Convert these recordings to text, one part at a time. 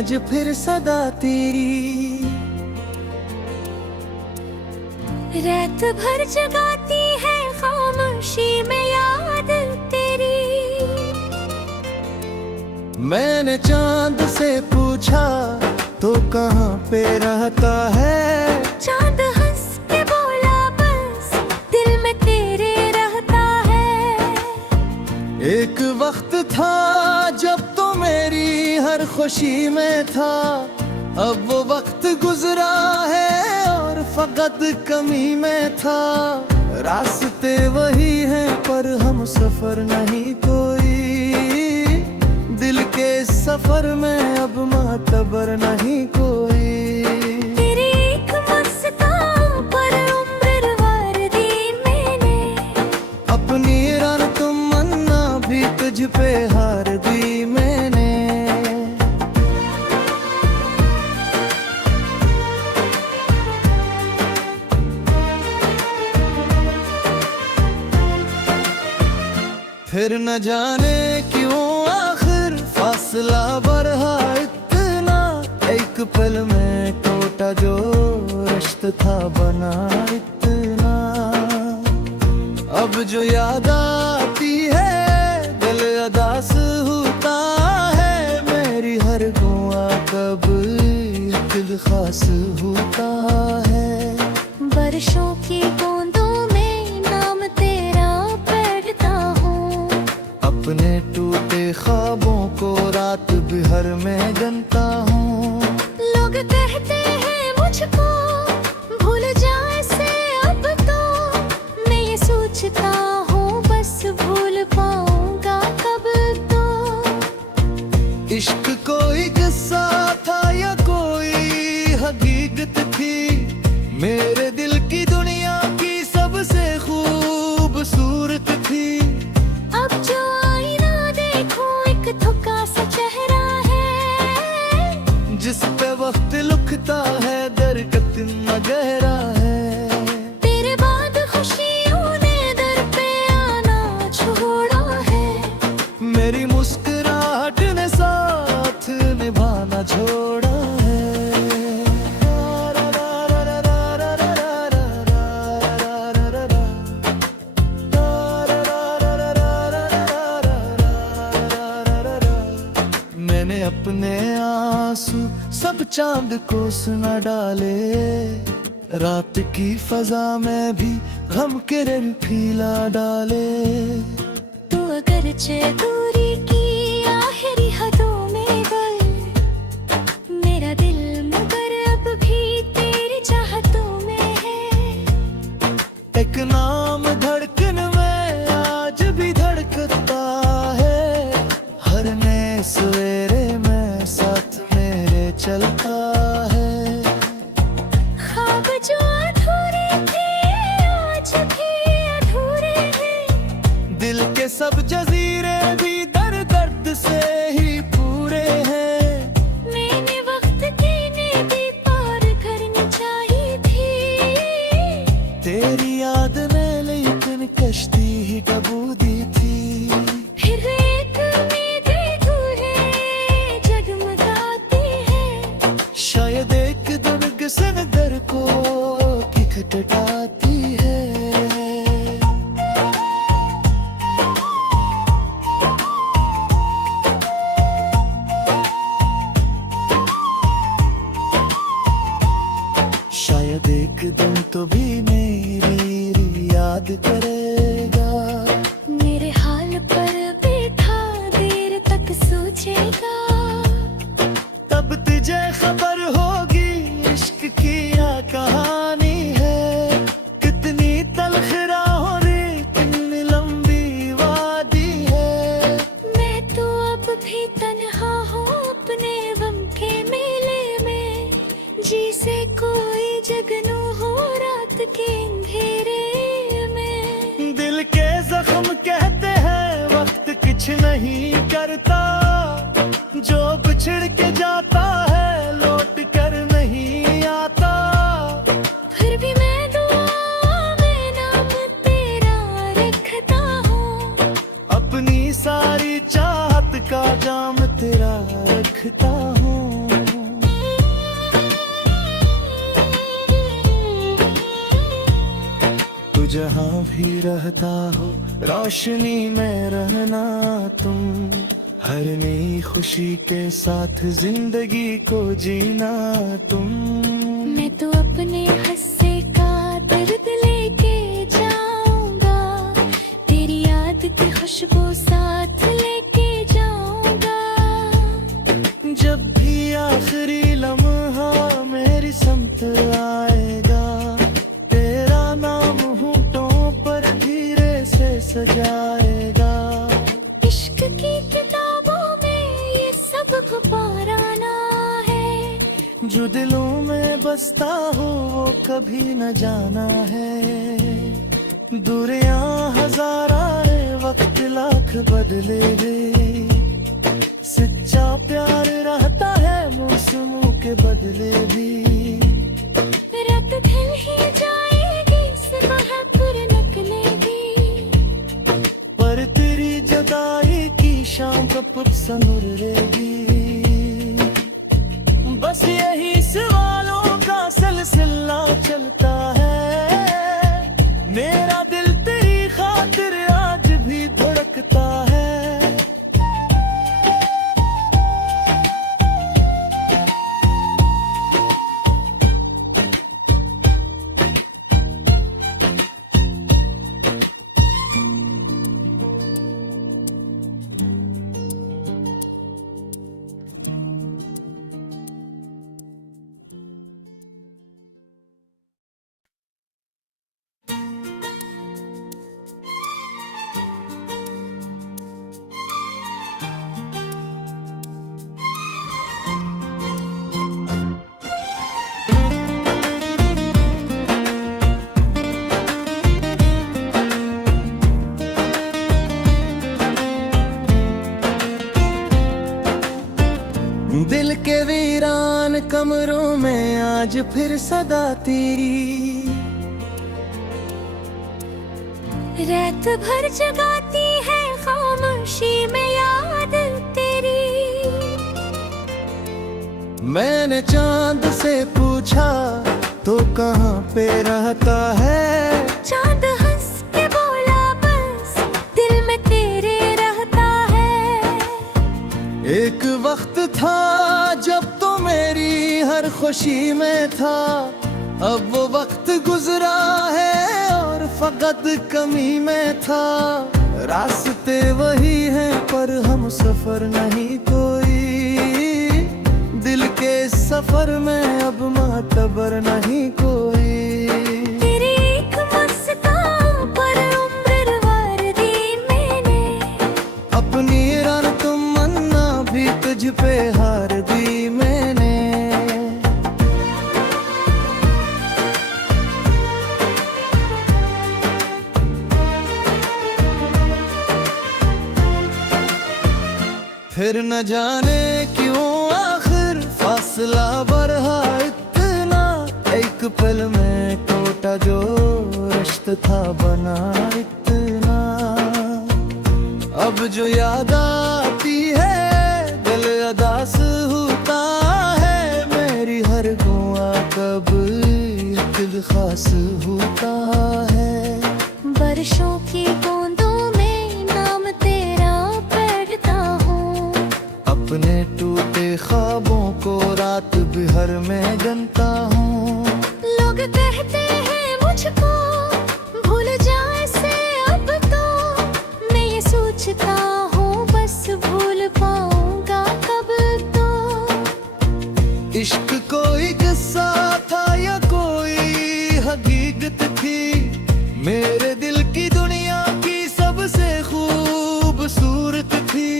आज फिर सदा तेरी रात भर जगाती है खामोशी में याद तेरी। मैंने चांद से पूछा तो कहाँ पे रहता है, चांद हंस के बोला बस दिल में तेरे रहता है। एक वक्त था जब तो मेरी हर खुशी में था, अब वो वक्त गुजरा है और फकत कमी में था। रास्ते वही हैं पर हम सफर नहीं कोई, दिल के सफर में अब मातबर नहीं कोई। तेरी एक मुस्कान पर उम्र वार दी मैंने, अपनी रन तमन्ना भी तुझ पे हार दी मैंने। फिर न जाने क्यों आखिर फासला बढ़ा इतना, एक पल में टूटा जो रिश्ता था बना इतना। अब जो याद आती है दिल अदास होता है, मेरी हर दुआ कब दिल खास होता है। बरसों की बूंदों में नाम तेरा पढ़ता हूँ, अपने टूटे ख्वाबों को रात भर में गिनता हूँ। लोग कहते हैं मुझको भूल जाए से अब तो, मैं ये सोचता हूँ बस भूल पाऊंगा कब तो। इश्क कोई किस्सा था या कोई हकीकत थी, मेरे दिल की दुनिया की सबसे खूबसूरत थी। अब जो आईना देखूं एक थका सा चेहरा है, जिस पे वक्त लुकता है दर कितना गहरा है। तेरे बाद खुशियों ने दर पे आना छोड़ा है, मेरी मुस्कुराहट ने साथ निभाना छोड़ा है। मैंने अपने आंसू सब चांद को सुना डाले, रात की फजा में भी गम के रंग फीला डाले। तू अगरचे दूरी की आखिरी हदों में गल, मेरा दिल मगर अब भी तेरी चाहतों में है। एक नाम धड़कन में आज भी धड़कता है, हर नए सवेरे में साथ मेरे चलता है। ख्वाब जो अधूरे थे आज भी अधूरे हैं, दिल के सब जजीरे भी दर्द से ही पूरे हैं। मैंने वक्त की नदी पार करनी चाहिए थी, तेरी याद ने लेकिन कश्ती ही डूबो दी थी। फिर एक उम्मीद तू है जगमगाती है, शायद एक दिन सनगर को खटखटाती है। शायद एक दिन तो भी मेरी याद करेगा, मेरे हाल पर बैठा देर तक सोचेगा। तब तुझे खबर होगी इश्क की क्या कहानी है, कितनी तल्ख राहों रे कितनी लंबी वादी है। मैं तो अब भी तन्हा हूँ अपने गम के मेले में, जिसे कोई जगनू हो रात के अंधेरे में। दिल के जख्म कहते हैं वक्त कुछ नहीं करता, जो बिछड़ के जाता है लौट कर नहीं आता। फिर भी मैं दुआ में नाम तेरा रखता हूँ, अपनी सारी चाहत का जाम तेरा रखता हूँ। जहाँ भी रहता हो रोशनी में रहना तुम, हर नई खुशी के साथ जिंदगी को जीना तुम। मैं तो अपने हंसे का दर्द लेके जाऊंगा, तेरी याद की खुशबू साथ लेके जाऊंगा। जब भी आखिरी लम्हा मेरी समत आएगा, तेरा नाम होठों पर धीरे से सजाएगा। इश्क की किताबों में ये सब गुबाराना है, जो दिलों में बसता हो वो कभी न जाना है। दूरियां हजार आए वक्त लाख बदले रे, सच्चा प्यार रहता है मौसमों के बदले भी। रात ढल ही जाएगी सुबह फिर निकलेगी, पर तेरी जुदाई की शाम कब सनुरेगी। बस यही सवालों का सिलसिला चलता है, मेरा दिल तेरी खातिर आज भी धड़कता है। दिल के वीरान कमरों में आज फिर सदा तेरी, रात भर जगाती है खामोशी में याद तेरी। मैंने चांद से पूछा तो कहाँ पे रहता है, चांद हंस के बोला बस दिल में तेरे रहता है। एक वक्त था जब तो मेरी हर खुशी में था, अब वो वक्त गुजरा है और फकत कमी में था। रास्ते वही हैं पर हम सफर नहीं कोई, दिल के सफर में अब मातबर नहीं कोई। तेरी एक मुस्कान पर उम्र वार दी मैंने, अपनी रन तमन्ना भी तुझ पे हार दी मैंने। फिर न जाने क्यों आखिर फासला बढ़ा इतना, एक पल में टूटा जो रिश्ता था बना इतना। अब जो याद आती है दिल अदास होता है, मेरी हर गुआ कब दिल खास होता है। बरसों की बूंदों में नाम तेरा पढ़ता हूँ, अपने टूटे ख्वाबों को रात बिहर में गनता हूँ। लोग कहते हैं मुझको भूल जाए से अब तो, मैं ये सोचता हूँ बस भूल पाऊंगा कब तो। इश्क कोई किस्सा था या कोई हकीकत थी, मेरे दिल की दुनिया की सबसे खूबसूरत थी।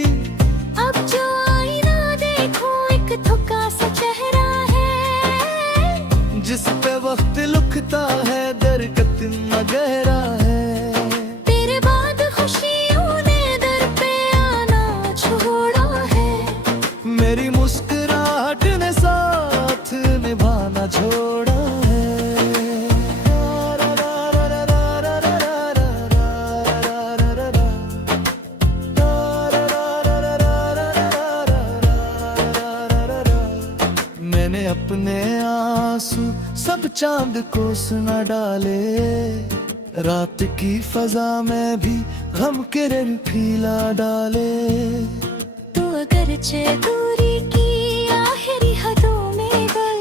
अब जो आईना देखो एक थका सा चेहरा है, जिस पे वक्त लुकता है दर कितना गहरा है। तेरे बाद खुशियों ने दर पे आना छोड़ा है, मेरी मुस्कुराहट ने साथ निभाना छोड़ा है। मैंने अपने आंसू सब चांद को सुना डाले, रात की फजा में भी गम के रंग फीला डाले। तू अगरचे दूरी की आखिरी हदों में गल,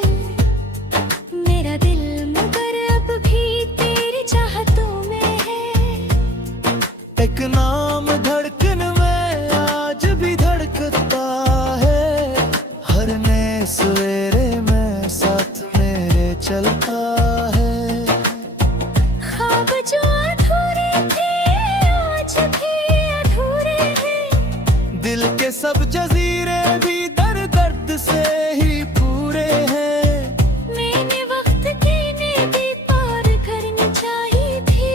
मेरा दिल मगर अब भी तेरी चाहतों में है। एक नाम धड़कन में आज भी धड़कता है, हर नए सवेरे में साथ मेरे चलता है। ख्वाब जो अधूरे थे आज भी अधूरे हैं, दिल के सब जजीरे भी दर्द से ही पूरे हैं। मैंने वक्त देने भी पार करनी चाहिए थी,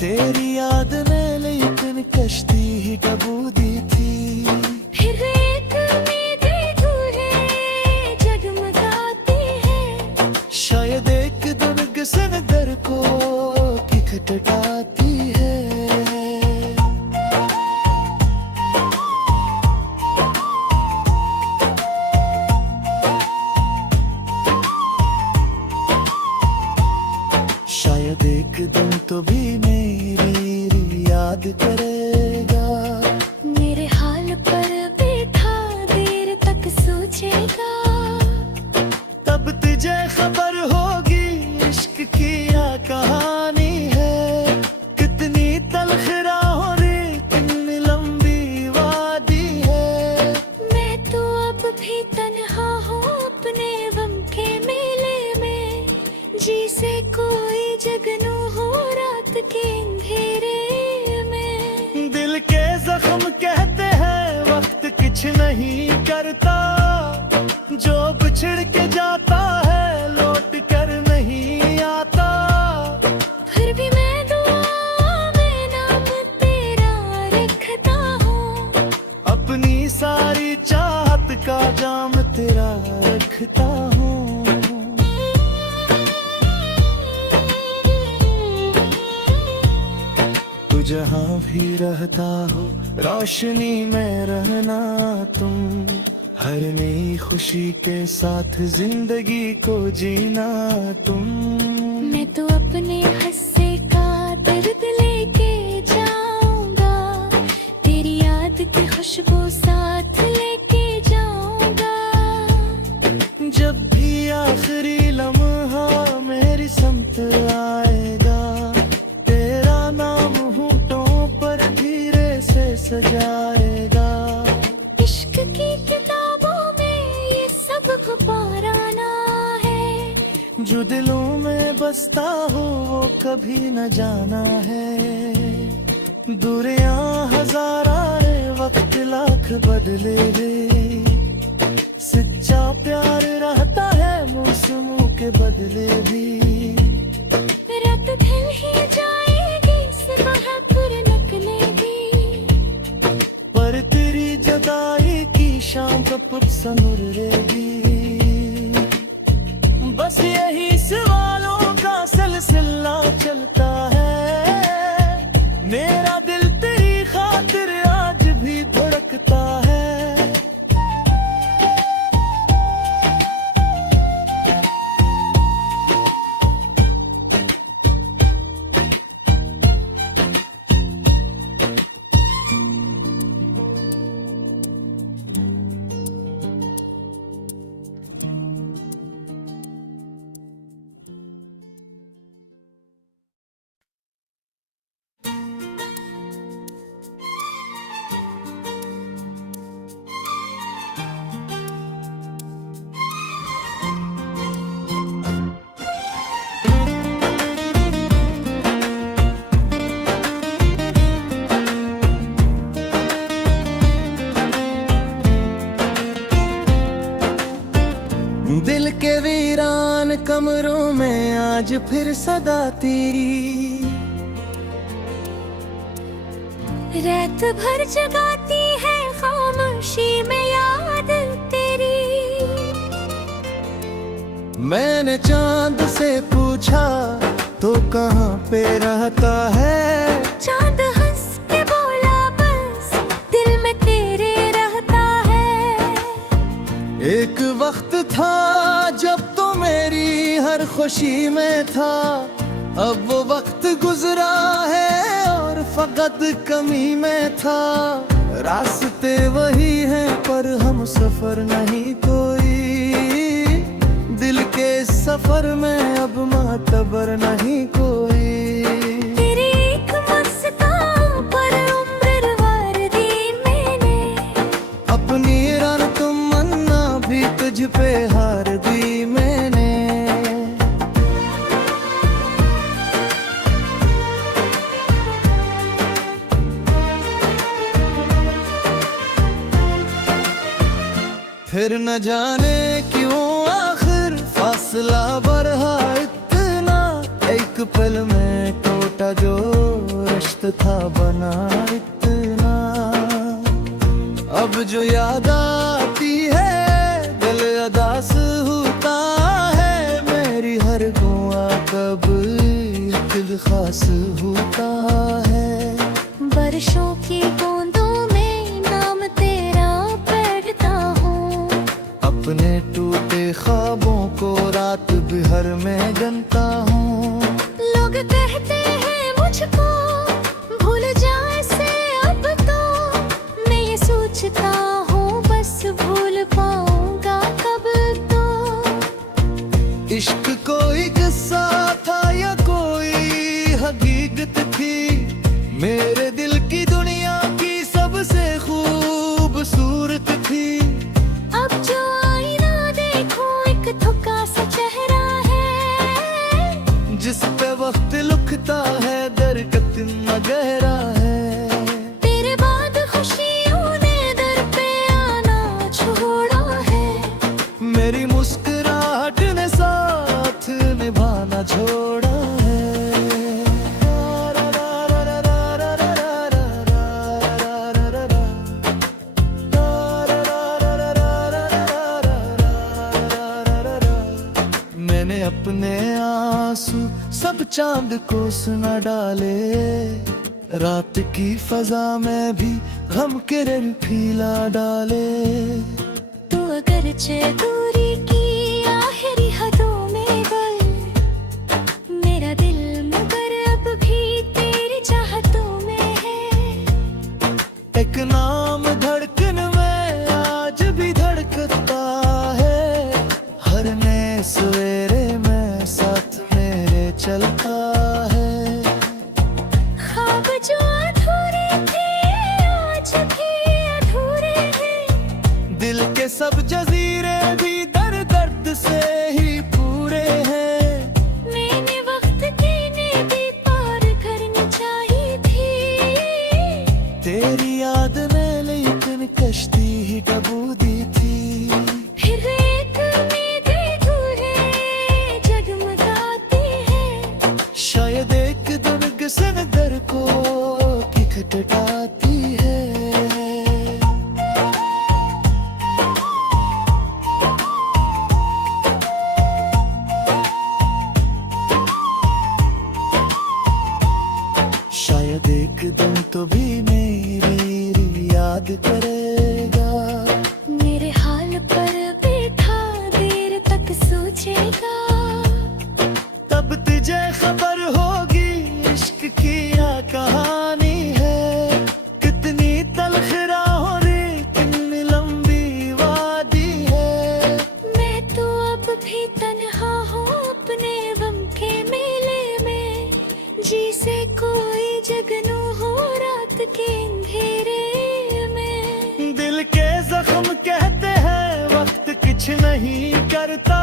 तेरी याद में लेकिन कश्ती ही डूबू दी थी। फिर एक उम्मीद तू है जगमगाती है, शायद एक दुर्ग से नजर को खटखटाती है। शायद एक दिन तो भी मेरी याद करेगा, मेरे हाल पर बैठा देर तक सोचेगा। तब तुझे खबर होगी इश्क की क्या कहानी है। कितनी तल्ख राहों रे कितनी लंबी वादी है। मैं तो अब भी तन्हा हूँ अपने गम के मेले में, जी से कोई जगनू हो रात के अंधेरे में। दिल के जख्म कहते हैं वक्त कुछ नहीं करता, जो बिछड़ के जाता है लौट कर नहीं आता। फिर भी मैं दुआ में नाम तेरा रखता हूँ, अपनी सारी चाहत का जाम तेरा रखता हूँ। तू जहाँ भी रहता हो रोशनी में रहना तुम, हर नई खुशी के साथ जिंदगी को जीना तुम। मैं तो अपने हस्से का दर्द लेके जाऊंगा, तेरी याद की खुशबू साथ लेके जाऊंगा। जब भी आखिरी लम्हा मेरी समत आएगा, तेरा नाम होठों पर धीरे से सजाएगा। इश्क की किताबों में ये सब गुबाराना है, जो दिलों में बसता हो वो कभी न जाना है। दूरियां हजारा रे वक्त लाख बदले रे, सच्चा प्यार रहता है मौसमों के बदले भी। रात ढल ही जाएगी सुबह फिर निकलेगी, पर तेरी जुदाई की शाम कब सनुरेगी। बस यही सवालों का सिलसिला चलता है, मेरा दिल तेरी खातिर आज भी धड़कता है। दिल के वीरान कमरों में आज फिर सदा तेरी, रात भर जगाती है खामोशी में याद तेरी। मैंने चांद से पूछा तो कहाँ पे रहता है। चांद हंस के बोला बस दिल में तेरे रहता है। एक वक्त था जब तो मेरी हर खुशी में था, अब वो वक्त गुजरा है और फकत कमी में था। रास्ते वही हैं पर हम सफर नहीं कोई, दिल के सफर में अब मातबर नहीं कोई। तेरी एक मुस्कान पर उम्र वार दी मैंने, अपनी रन तमन्ना भी तुझ पे हार दी मैंने। फिर न जाने क्यों आखिर फासला बढ़ा इतना, एक पल में टूटा जो रिश्ता था बना इतना। अब जो याद आती है दिल अदास होता है, मेरी हर दुआ कब एक खास होता है। बरसों की बूंदों में नाम तेरा पढ़ता हूँ, अपने टूटे ख्वाबों को रात बिहर में गनता हूँ। लोग कहते हैं मुझको भूल जाए से अब तो, मैं ये सोचता हूँ बस भूल पाऊंगा कब तो। इश्क कोई किस्सा था या कोई हकीकत थी, मेरे दिल की दुनिया की सबसे खूबसूरत थी। अब जो आईना देखो एक थका सा चेहरा है, जिस पे वक्त लुकता है दरकत न गहरा है। तेरे बाद खुशियों ने दर पे आना छोड़ा है, मेरी मुस्कुराहट ने साथ निभाना छोड़ा है। मैंने अपने आंसू सब चांद को सुना डाले, रात की फजा में भी गम के रंग फीला डाले। तू अगरचे दूरी की आखिरी हदों में गल, मेरा दिल मगर अब भी तेरी चाहतों में है। एक नाम धड़कन में आज भी धड़कता है, हर नए सवेरे में साथ मेरे चलता है। ख्वाब जो अधूरे थे आज भी अधूरे हैं, दिल के सब जजीरे भी दर्द से ही पूरे हैं। मैंने वक्त देने भी पार करनी चाहिए थी, तेरी याद ने लेकिन कश्ती ही डबो दी थी। फिर एक उम्मीद अधूरे जगमगाती है, शायद एक दिन किसन दर को खटखटाती है। शायद एक दिन तो भी मेरी याद करेगा, मेरे हाल पर बैठा देर तक सोचेगा। तब तुझे खबर होगी इश्क की क्या कहानी है। कितनी तल्ख राहों रे कितनी लंबी वादी है। मैं तो अब भी तन्हा हूँ अपने गम के मेले में, जी से कोई जगनू हो रात के अंधेरे में। दिल के जख्म कहते हैं वक्त कुछ नहीं करता,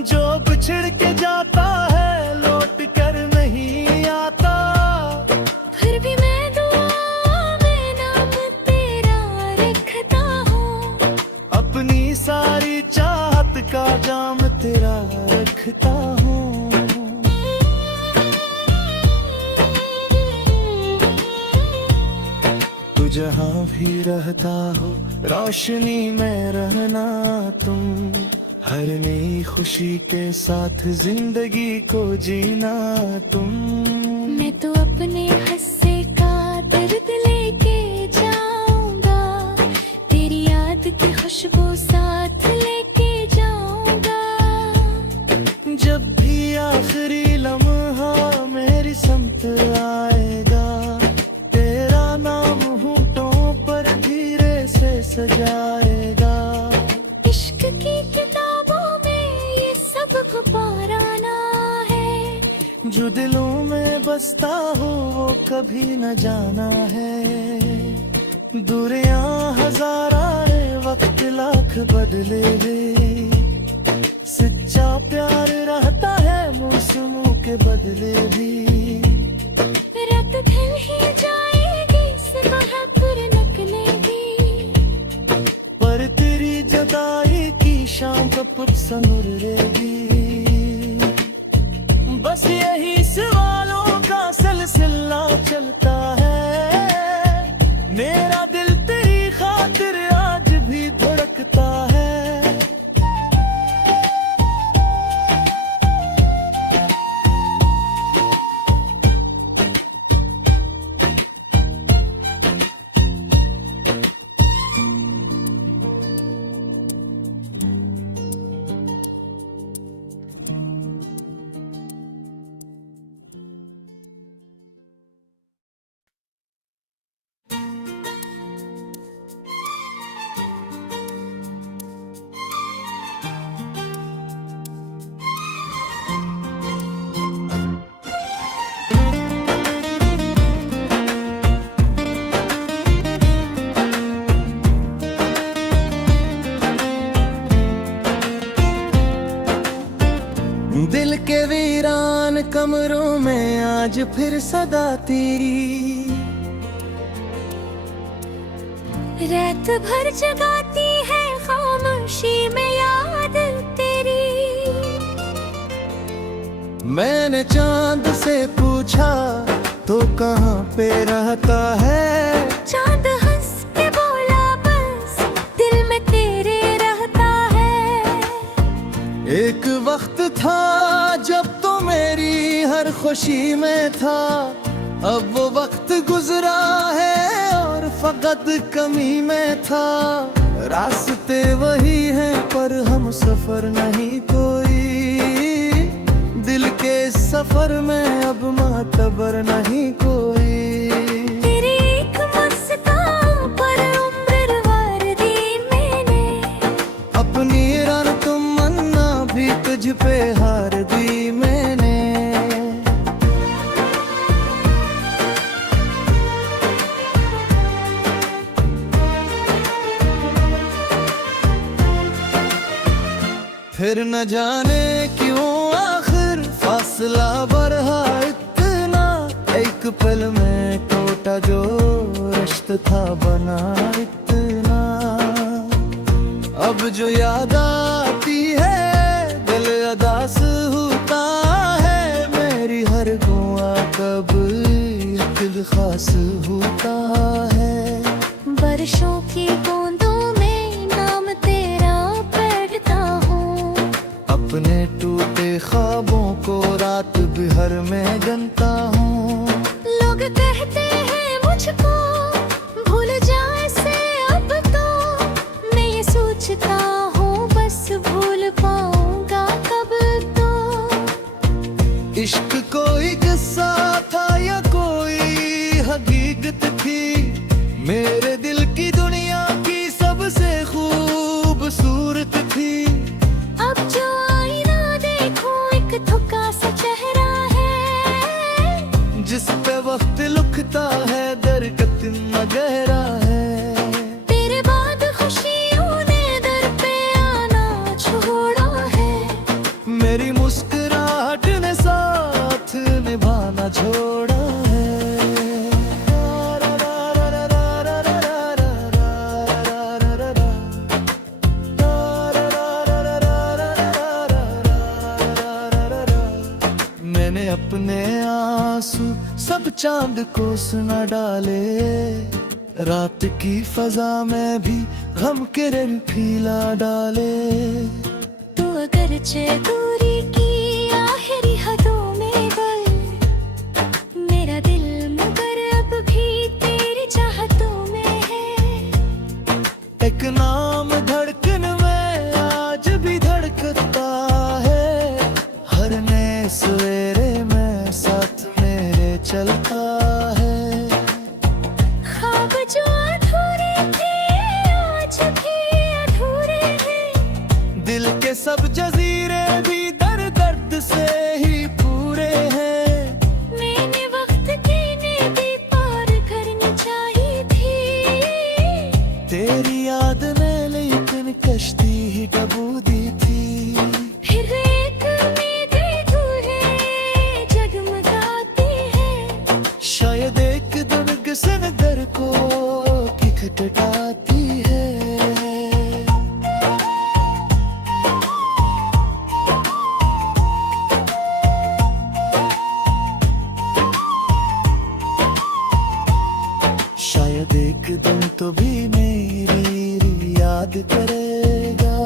जो बिछड़ के जाता है लौट कर नहीं आता। फिर भी मैं दुआ में नाम तेरा रखता हूँ, अपनी सारी चाहत का जाम तेरा रखता हूँ। तू जहाँ भी रहता हो रोशनी में रहना तुम, हर नई खुशी के साथ जिंदगी को जीना तुम। मैं तो अपने हस्से का दर्द लेके जाऊंगा, तेरी याद की खुशबू साथ लेके जाऊंगा। जब भी आखिरी लम्हा जो दिलों में बसता हो वो कभी न जाना है। दूरियां हजार आए वक्त लाख बदले वे, सच्चा प्यार रहता है मौसमों के बदले भी। रात ढल ही जाएगी सुबह फिर निकलेगी, पर तेरी जुदाई की शाम कब समुरेगी। बस यही सवालों का सिलसिला चलता है, मेरा दिल तेरी खातिर आज भी धड़कता है। दिल के वीरान कमरों में आज फिर सदा तेरी, रात भर जगाती है खामोशी में याद तेरी। मैंने चांद से पूछा तो कहाँ पे रहता है, चांद हंस के बोला बस दिल में तेरे रहता है। एक वक्त था जब तो मेरी हर खुशी में था, अब वो वक्त गुजरा है और फकत कमी में था। रास्ते वही हैं पर हम सफर नहीं कोई, दिल के सफर में अब मातबर नहीं कोई। तेरी एक मुस्कान पर उम्र वार दी मैंने, अपनी रन तमन्ना भी तुझ पे हार दी मैंने। फिर न जाने क्यों आखिर फासला बढ़ा इतना, एक पल में टूटा जो रिश्ता था बना इतना। अब जो याद आती है दिल अदास होता है, मेरी हर दुआ कब दिल खास होता है। बरसों की बूंदों में नाम तेरा पढ़ता हूँ, अपने टूटे ख्वाबों को रात बिहर में गनता हूँ। लोग कहते हैं मुझको भूल जाए से अब तो, मैं ये सोचता हूँ बस भूल पाऊंगा कब तो। इश्क कोई किस्सा था या कोई हकीकत थी, मेरे दिल की दुनिया की सबसे खूबसूरत थी। अब जो आईना देखूं एक थका सा चेहरा है, जिस पे वक्त लुकता है दर कितना गहरा है। तेरे बाद खुशियों ने दर पे आना छोड़ा है, मेरी मुस्कुराहट ने साथ निभाना छोड़ा है। मैंने अपने आंसू सब चांद को सुना डाले, रात की फजा में भी गम के रंग फीला डाले। तू अगरचे दूरी की आखिरी हदों में गल, मेरा दिल मगर अब भी तेरी चाहतों में है। एक नाम धड़कन में आज भी धड़कता है, हर नए सवेरे में साथ मेरे चलता है। ख्वाब जो अधूरे थे आज भी अधूरे हैं, दिल के सब जजीरे भी दर्द से ही पूरे हैं। सटाती है। शायद एक दिन तो भी मेरी याद करेगा,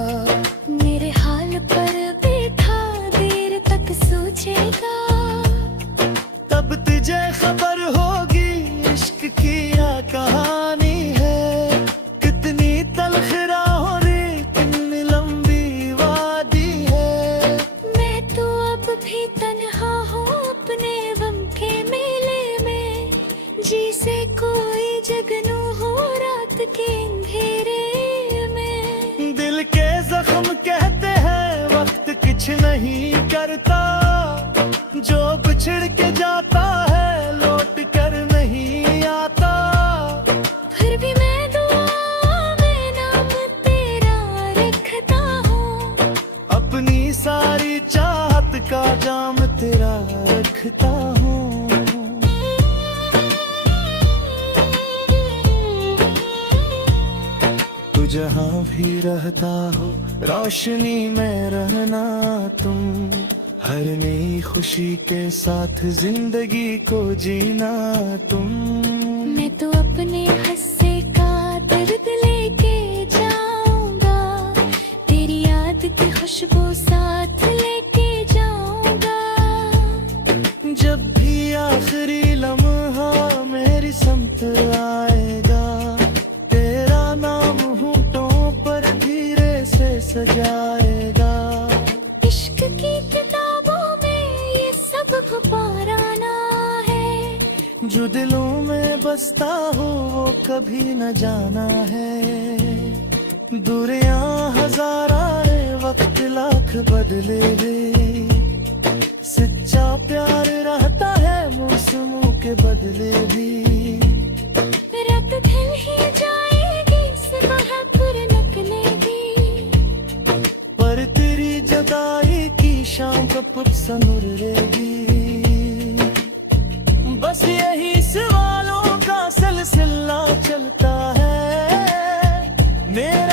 मेरे हाल पर बैठा देर तक सोचेगा। तब तुझे खबर होगी इश्क की क्या कहानी है, कितनी तलख राहों रे कितनी लंबी वादी है। मैं तो अब भी तन्हा हूँ अपने गम के मेले में, जिसे कोई जगनू हो रात के अंधेरे में। दिल के जख्म कहते हैं वक्त कुछ नहीं करता, जो बिछड़ के जाता है लौट कर नहीं आता। फिर भी मैं दुआ में नाम तेरा रखता हूँ, अपनी सारी चाहत का जाम तेरा रखता हूँ। तू जहाँ भी रहता हो रोशनी में रहना तुम, हर नई खुशी के साथ जिंदगी को जीना तुम। मैं तो अपने हिस्से का दर्द लेके जाऊंगा, तेरी याद की खुशबू साथ लेके जाऊंगा। जब भी आखिरी लम्हा मेरी समत आएगा, तेरा नाम होठों पर धीरे से सजाएगा। इश्क की किताबों में ये सब गुबाराना है, जो दिलों में बसता हो वो कभी न जाना है। दूरियां हजार आए वक्त लाख बदले रे, सच्चा प्यार रहता है मौसमों के बदले भी। रात ढल ही जाएगी सुबह फिर निकलेगी, पर तेरी जुदाई की शाम कब सनुरेगी। बस यही सवालों का सिलसिला चलता है मेरा।